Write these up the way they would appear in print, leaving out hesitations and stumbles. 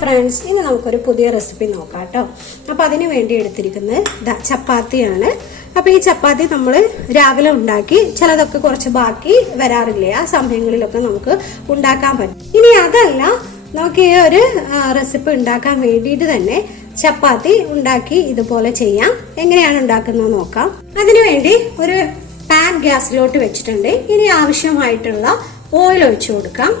Friends, ഇനി നമുക്കൊരു പുതിയ റെസിപ്പി നോക്കാം കേട്ടോ. അപ്പോൾ അതിന് വേണ്ടി എടുത്തിരിക്കുന്നത് ചപ്പാത്തിയാണ്. അപ്പോൾ ഈ ചപ്പാത്തി നമ്മൾ രാവിലെ ഉണ്ടാക്കി ചിലതൊക്കെ കുറച്ച് ബാക്കി വരാറില്ലേ, ആ സമയങ്ങളിലൊക്കെ നമുക്ക് ഉണ്ടാക്കാൻ പറ്റും. ഇനി അതല്ല, നമുക്ക് ഈ ഒരു റെസിപ്പി ഉണ്ടാക്കാൻ വേണ്ടിയിട്ട് തന്നെ ചപ്പാത്തി ഉണ്ടാക്കി ഇതുപോലെ ചെയ്യാം. എങ്ങനെയാണ് ഉണ്ടാക്കുന്നത് നോക്കാം. അതിനുവേണ്ടി ഒരു പാൻ ഗ്യാസിലോട്ട് വെച്ചിട്ടുണ്ട്. ഇനി ആവശ്യമായിട്ടുള്ള ഓയിൽ ഒഴിച്ചു കൊടുക്കാം.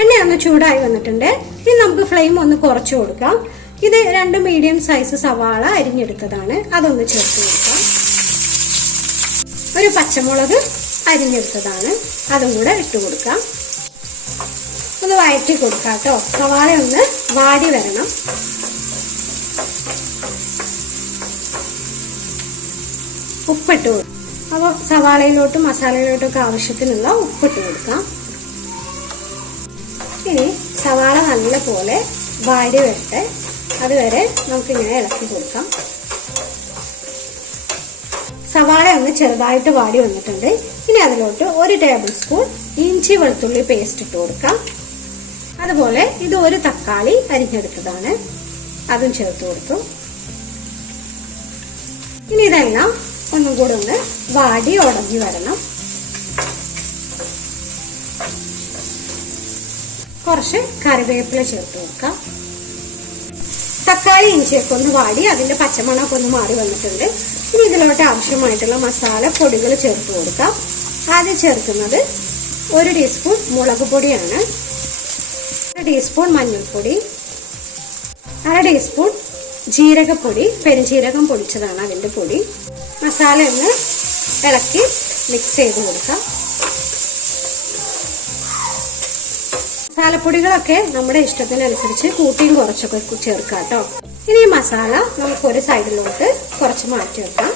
എണ്ണ ഒന്ന് ചൂടായി വന്നിട്ടുണ്ട്. ഇനി നമുക്ക് ഫ്ലെയിം ഒന്ന് കുറച്ചു കൊടുക്കാം. ഇത് 2 മീഡിയം സൈസ് സവാള അരിഞ്ഞെടുത്തതാണ്, അതൊന്ന് ചേർത്ത് കൊടുക്കാം. ഒരു പച്ചമുളക് അരിഞ്ഞെടുത്തതാണ്, അതും കൂടെ ഇട്ട് കൊടുക്കാം. ഒന്ന് വഴറ്റി കൊടുക്കാം കേട്ടോ. സവാള ഒന്ന് വാടി വരണം. ഉപ്പിട്ട് കൊടുക്കാം. അപ്പോൾ സവാളയിലോട്ടും മസാലയിലോട്ടൊക്കെ ആവശ്യത്തിനുള്ള ഉപ്പിട്ട് കൊടുക്കാം. ഇനി സവാള നല്ല പോലെ വാടി വരട്ടെ, അതുവരെ നമുക്കിങ്ങനെ ഇളക്കി കൊടുക്കാം. സവാള ഒന്ന് ചെറുതായിട്ട് വാടി വന്നിട്ടുണ്ട്. ഇനി അതിലോട്ട് 1 ടേബിൾ സ്പൂൺ ഇഞ്ചി വെളുത്തുള്ളി പേസ്റ്റ് ഇട്ട് കൊടുക്കാം. അതുപോലെ ഇത് 1 തക്കാളി അരിഞ്ഞെടുത്തതാണ്, അതും ചേർത്ത് കൊടുത്തു. ഇനി ഇതെല്ലാം ഒന്നും കൂടെ ഒന്ന് വാടി ഉടഞ്ഞു വരണം. കുറച്ച് കറിവേപ്പില ചേർത്ത് കൊടുക്കാം. തക്കാളി ഇഞ്ചിയൊക്കെ ഒന്ന് വാടി അതിന്റെ പച്ചമണമൊക്കെ ഒന്ന് മാറി വന്നിട്ടുണ്ട്. ഇനി ഇതിലോട്ട് ആവശ്യമായിട്ടുള്ള മസാല പൊടികൾ ചേർത്ത് കൊടുക്കാം. ആദ്യം ചേർക്കുന്നത് 1 ടീസ്പൂൺ മുളക് പൊടിയാണ്, 1 ടീസ്പൂൺ മഞ്ഞൾപ്പൊടി, 1/2 ടീസ്പൂൺ ജീരകപ്പൊടി, പെരുംജീരകം പൊടിച്ചതാണ് അതിന്റെ പൊടി. മസാല ഒന്ന് ഇളക്കി മിക്സ് ചെയ്ത് കൊടുക്കാം. മസാലപ്പൊടികളൊക്കെ നമ്മുടെ ഇഷ്ടത്തിനനുസരിച്ച് കൂട്ടിയും കുറച്ചൊക്കെ ചേർക്കാം കേട്ടോ. ഇനി ഈ മസാല നമുക്ക് ഒരു സൈഡിലോട്ട് കുറച്ച് മാറ്റി വെക്കാം.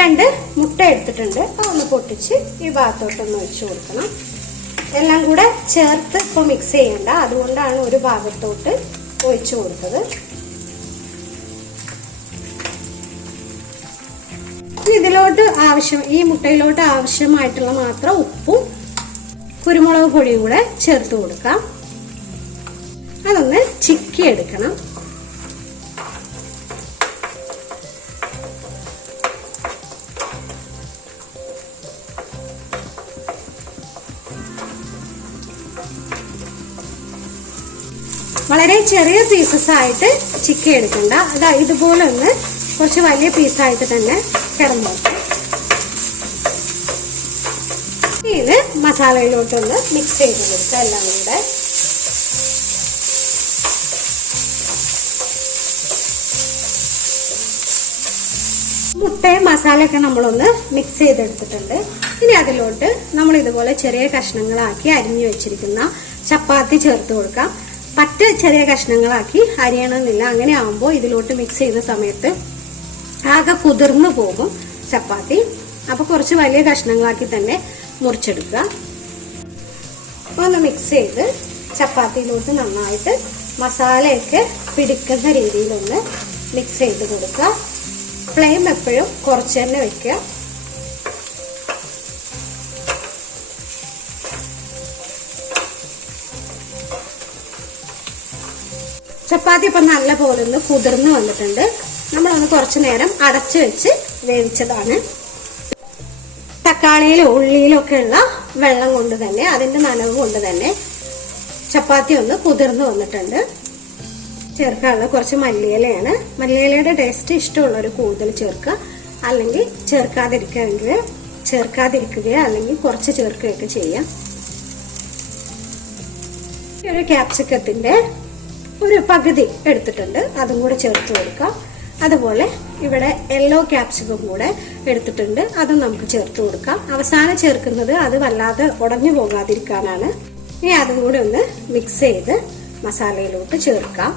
രണ്ട് മുട്ട എടുത്തിട്ടുണ്ട്, അതൊന്ന് പൊട്ടിച്ച് ഈ ഭാഗത്തോട്ടൊന്ന് ഒഴിച്ചു കൊടുക്കണം. എല്ലാം കൂടെ ചേർത്ത് ഇപ്പോൾ മിക്സ് ചെയ്യണ്ട, അതുകൊണ്ടാണ് ഒരു ഭാഗത്തോട്ട് ഒഴിച്ചു കൊടുത്തത്. ഇതിലോട്ട് ഈ മുട്ടയിലോട്ട് ആവശ്യമായിട്ടുള്ള മാത്രം ഉപ്പും കുരുമുളക് പൊടിയും കൂടെ ചേർത്ത് കൊടുക്കാം. അതൊന്ന് ചിക്കി എടുക്കണം. വളരെ ചെറിയ പീസസ് ആയിട്ട് ചിക്കി എടുക്കണ്ട, അതാ ഇതുപോലെ ഒന്ന് കുറച്ച് വലിയ പീസായിട്ട് തന്നെ കിടന്നു. ഇത് മസാലയിലോട്ടൊന്ന് മിക്സ് ചെയ്ത് കൊടുക്കുക എല്ലാം കൂടെ. മുട്ടയും മസാലയൊക്കെ നമ്മളൊന്ന് മിക്സ് ചെയ്തെടുത്തിട്ടുണ്ട്. ഇനി അതിലോട്ട് നമ്മൾ ഇതുപോലെ ചെറിയ കഷ്ണങ്ങളാക്കി അരിഞ്ഞു വെച്ചിരിക്കുന്ന ചപ്പാത്തി ചേർത്ത് കൊടുക്കാം. പറ്റ ചെറിയ കഷ്ണങ്ങളാക്കി അരിയണമെന്നില്ല, അങ്ങനെ ആകുമ്പോൾ ഇതിലോട്ട് മിക്സ് ചെയ്യുന്ന സമയത്ത് ആകെ കുതിർന്നു പോകും ചപ്പാത്തി. അപ്പൊ കുറച്ച് വലിയ കഷ്ണങ്ങളാക്കി തന്നെ മുറിച്ചെടുക്കുക. ഒന്ന് മിക്സ് ചെയ്ത് ചപ്പാത്തിയിലോട്ട് നന്നായിട്ട് മസാലയൊക്കെ പിടിക്കുന്ന രീതിയിലൊന്ന് മിക്സ് ചെയ്ത് കൊടുക്കുക. ഫ്ലെയിം എപ്പോഴും കുറച്ച് തന്നെ വെക്കുക. ചപ്പാത്തി ഇപ്പം നല്ല പോലെ ഒന്ന് കുതിർന്ന് വന്നിട്ടുണ്ട്. നമ്മളൊന്ന് കുറച്ചു നേരം അടച്ചു വെച്ച് വേവിച്ചതാണ്. തക്കാളിയിലും ഉള്ളിയിലും ഒക്കെ ഉള്ള വെള്ളം കൊണ്ട് തന്നെ, അതിന്റെ നനവ് കൊണ്ട് തന്നെ ചപ്പാത്തി ഒന്ന് കുതിർന്ന് വന്നിട്ടുണ്ട്. ചേർക്കാനുള്ള കുറച്ച് മല്ലിയിലയാണ്. മല്ലിയിലയുടെ ടേസ്റ്റ് ഇഷ്ടമുള്ളവർ കൂടുതൽ ചേർക്കുക, അല്ലെങ്കിൽ ചേർക്കാതിരിക്കുകയോ അല്ലെങ്കിൽ കുറച്ച് ചേർക്കുകയൊക്കെ ചെയ്യാം. ഒരു ക്യാപ്സിക്കത്തിന്റെ ഒരു പകുതി എടുത്തിട്ടുണ്ട്, അതും കൂടെ ചേർത്ത് കൊടുക്കാം. അതുപോലെ ഇവിടെ യെല്ലോ ക്യാപ്സിക്കം കൂടെ എടുത്തിട്ടുണ്ട്, അതും നമുക്ക് ചേർത്ത് കൊടുക്കാം. അവസാനം ചേർക്കുന്നത് അത് വല്ലാതെ ഉടഞ്ഞു പോകാതിരിക്കാനാണ്. ഇനി അതും കൂടെ ഒന്ന് മിക്സ് ചെയ്ത് മസാലയിലോട്ട് ചേർക്കാം.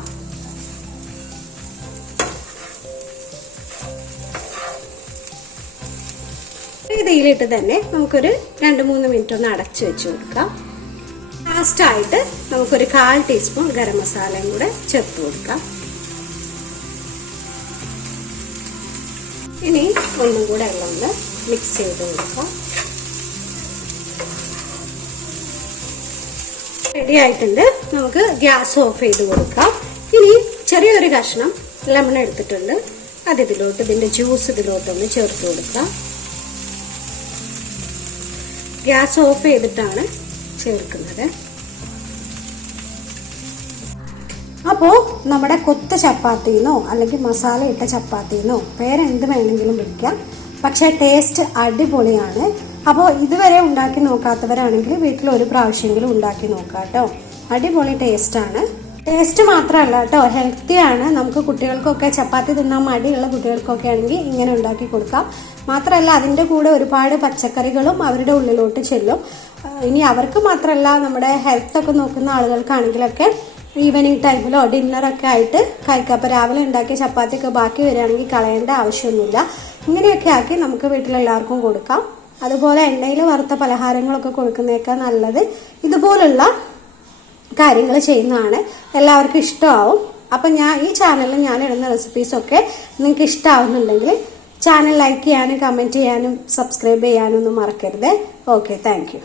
ഇതിലിട്ട് തന്നെ നമുക്കൊരു 2-3 മിനിറ്റ് ഒന്ന് അടച്ചു വെച്ച് കൊടുക്കാം. ലാസ്റ്റ് ആയിട്ട് നമുക്കൊരു 1/4 ടീസ്പൂൺ ഗരം മസാലയും കൂടെ ചേർത്ത് കൊടുക്കാം. ഇനി ഒന്നും കൂടെ ഒന്ന് മിക്സ് ചെയ്ത് കൊടുക്കാം. റെഡി ആയിട്ടുണ്ട്. നമുക്ക് ഗ്യാസ് ഓഫ് ചെയ്ത് കൊടുക്കാം. ഇനി ചെറിയൊരു കഷ്ണം ലെമൺ എടുത്തിട്ടുണ്ട്, അതിലോട്ട് ഇതിന്റെ ജ്യൂസ് ഇതിലോട്ടൊന്ന് ചേർത്ത് കൊടുക്കാം. ഗ്യാസ് ഓഫ് ചെയ്തിട്ടാണ് ചേർക്കുന്നത്. അപ്പോൾ നമ്മുടെ കൊത്ത ചപ്പാത്തിന്നോ അല്ലെങ്കിൽ മസാല ഇട്ട ചപ്പാത്തിന്നോ പേരെന്ത് വേണമെങ്കിലും വിളിക്കാം, പക്ഷേ ടേസ്റ്റ് അടിപൊളിയാണ്. അപ്പോൾ ഇതുവരെ ഉണ്ടാക്കി നോക്കാത്തവരാണെങ്കിൽ വീട്ടിൽ ഒരു പ്രാവശ്യമെങ്കിലും ഉണ്ടാക്കി നോക്കാം കേട്ടോ. അടിപൊളി ടേസ്റ്റാണ്. ടേസ്റ്റ് മാത്രമല്ല കേട്ടോ, ഹെൽത്തിയാണ്. നമുക്ക് കുട്ടികൾക്കൊക്കെ ചപ്പാത്തി തിന്നാൻ മടിയുള്ള കുട്ടികൾക്കൊക്കെ ആണെങ്കിൽ ഇങ്ങനെ ഉണ്ടാക്കി കൊടുക്കാം. മാത്രമല്ല അതിൻ്റെ കൂടെ ഒരുപാട് പച്ചക്കറികളും അവരുടെ ഉള്ളിലോട്ട് ചെല്ലും. ഇനി അവർക്ക് മാത്രമല്ല, നമ്മുടെ ഹെൽത്തൊക്കെ നോക്കുന്ന ആളുകൾക്കാണെങ്കിലൊക്കെ ഈവനിങ് ടൈമിലോ ഡിന്നറൊക്കെ ആയിട്ട് കഴിക്കാം. അപ്പോൾ രാവിലെ ഉണ്ടാക്കിയ ചപ്പാത്തിയൊക്കെ ബാക്കി വരികയാണെങ്കിൽ കളയേണ്ട ആവശ്യമൊന്നുമില്ല. ഇങ്ങനെയൊക്കെ ആക്കി നമുക്ക് വീട്ടിലെല്ലാവർക്കും കൊടുക്കാം. അതുപോലെ എണ്ണയിൽ വറുത്ത പലഹാരങ്ങളൊക്കെ കൊടുക്കുന്നതൊക്കെ നല്ലത് ഇതുപോലുള്ള കാര്യങ്ങൾ ചെയ്യുന്നതാണ്. എല്ലാവർക്കും ഇഷ്ടമാവും. അപ്പം ഈ ചാനലിൽ ഞാൻ ഇടുന്ന റെസിപ്പീസൊക്കെ നിങ്ങൾക്ക് ഇഷ്ടമാവുന്നുണ്ടെങ്കിൽ ചാനൽ ലൈക്ക് ചെയ്യാനും കമൻറ്റ് ചെയ്യാനും സബ്സ്ക്രൈബ് ചെയ്യാനും ഒന്നും മറക്കരുത്. Okay, thank you.